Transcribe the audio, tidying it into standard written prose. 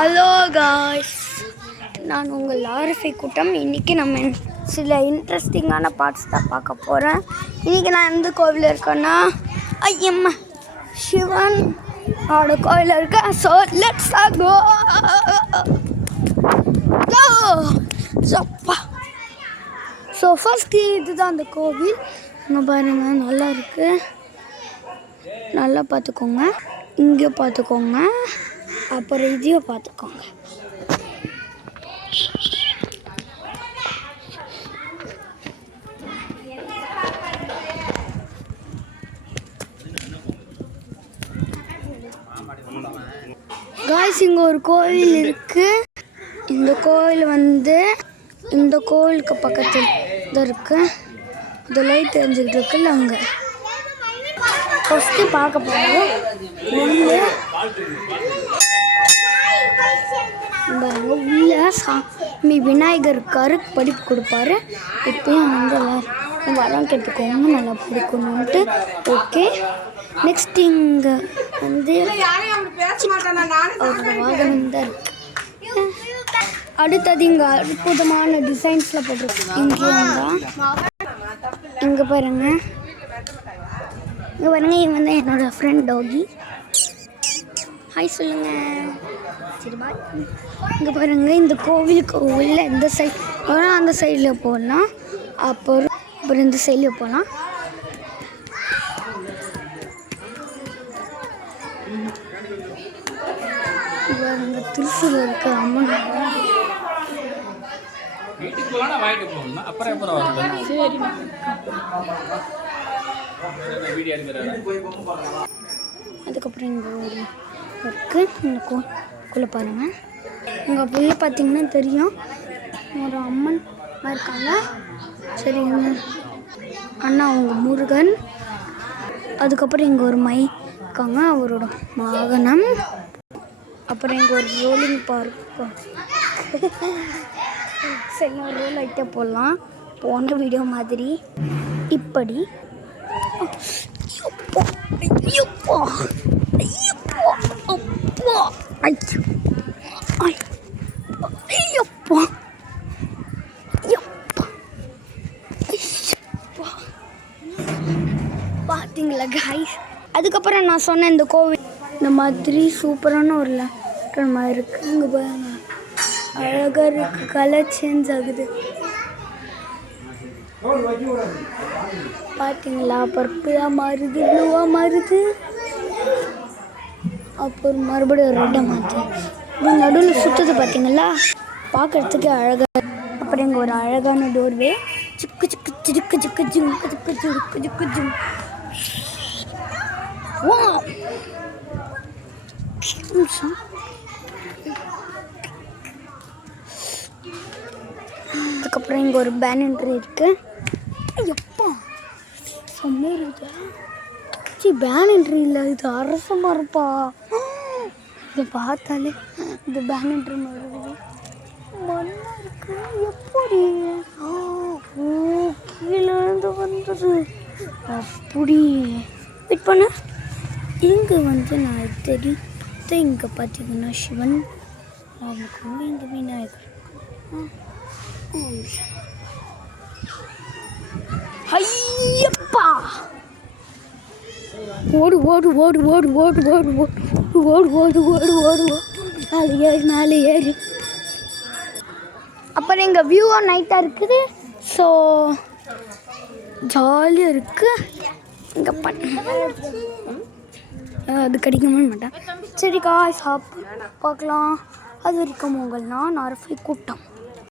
Hello guys, நான் உங்கள் RFI கூட்டம். இன்றைக்கி நம்ம சில இன்ட்ரெஸ்டிங்கான பார்ட்ஸ் தான் பார்க்க போகிறேன். இன்றைக்கி நான் எந்த கோவிலில் இருக்கேன்னா ஐயம்மா சிவன் அவரோட கோவிலில் இருக்கேன். So let's go. So first இதுதான் அந்த கோவில். இங்கே பாருங்கள், நல்லா இருக்குது. நல்லா பார்த்துக்கோங்க. இங்கே பார்த்துக்கோங்க, அப்புறம் இதையும் பார்த்துக்கோங்க. காய்ஸ், இங்கே ஒரு கோவில் இருக்குது. இந்த கோவில் இந்த கோவிலுக்கு பக்கத்தில் தான் இருக்குது. இந்த லைட் தெரிஞ்சுக்கிட்டு இருக்குல்ல, அங்கே ஃபஸ்ட்டு பார்க்க போகிறோம். உள்ள சாமி விநாயகர் இருக்காரு, படிப்பு கொடுப்பாரு. இப்பயும் வரம் கேட்டுக்கோங்க, நல்லா படிக்கணுன்ட்டு. ஓகே, நெக்ஸ்ட் இங்கே அவரோட வாகனம் தான் இருக்கு. அடுத்தது இங்கே அற்புதமான டிசைன்ஸில் போட்டிருக்கு. இங்கே பாருங்க, இவன் தான் என்னோட ஃப்ரெண்ட் டாகி. ஹாய் சொல்லுங்க. சரி பாய். இங்கே பாருங்க, இந்த கோவிலுக்கு உள்ள இந்த சைடு அந்த சைடில் போகலாம், அப்புறம் இந்த சைடில் போகலாம். இங்கே திருச்சியில் இருக்க அம்மன். அதுக்கப்புறம் இங்கே ஒரு இருக்கு. இந்த கோவிலுக்குள்ளே பாருங்கள். இங்கே போய் பார்த்தீங்கன்னா தெரியும், ஒரு அம்மன் இருக்காங்க. சரி, அண்ணா அவங்க முருகன். அதுக்கப்புறம் இங்கே ஒரு மை இருக்காங்க, அவரோட வாகனம். அப்புறம் இங்கே ஒரு ரோலிங் பார்க். சரி, ஒரு ரோல் லைட்டாக போடலாம், போன வீடியோ மாதிரி. இப்படி பார்த்தீங்களா காய்ஸ்? அதுக்கப்புறம் நான் சொன்ன இந்த கோவில் இந்த மாதிரி சூப்பரான ஒரு லெட்டர் மாதிரி இருக்குது. இங்கே பாருங்க, அழகாக இருக்குது, கலர் சேஞ்ச் ஆகுது. பார்த்தீங்களா? பர்பிளாக மாறுது, ப்ளூவாக மாறுது, அப்புறம் மறுபடியும் ரெட்டாக மாற்று. இது நடுவில் சுற்றுது பார்த்தீங்களா? பார்க்குறதுக்கு அழகாக. அப்புறம் இங்கே ஒரு அழகான டோர்வே. சிக்கு சிக்கு சிக்கு சிக்கு ஜிங்கு சிக்கு சிக்கு சிக்கு ஜிங். வா, அதுக்கப்புறம் இங்கே ஒரு பேனன்ட்ரி இருக்குது. எப்பா செம்மையாக இருக்குது. பேனன்ட்ரி இல்லை, இது அரச மரப்பா. இதை பார்த்தாலே இந்த பேனன்ட்ரி மாதிரி மண்ணாக இருக்கு. எப்படி கீழேருந்து வந்தது அப்படி. வெயிட் பண்ண. இங்கே நான் தெரியும். இங்கே பார்த்தீங்கன்னா சிவன், இங்கே விநாயகர். ஐயப்பா, ஓடு ஓடு ஓடு ஓடு ஓடு ஓடு ஓடு ஓடு ஓடு ஓடு ஓடு மேலே ஏறு மேலே ஏறு. அப்புறம் எங்கள் வியூவாக நைட்டாக இருக்குது. ஸோ ஜாலியாக இருக்குது. இங்கே அது கிடைக்குமே மாட்டேன். சரி காய், பார்க்கலாம். அது வரைக்கும் உங்கள் நான் ஆர்எஃப்ஐ கூட்டம்.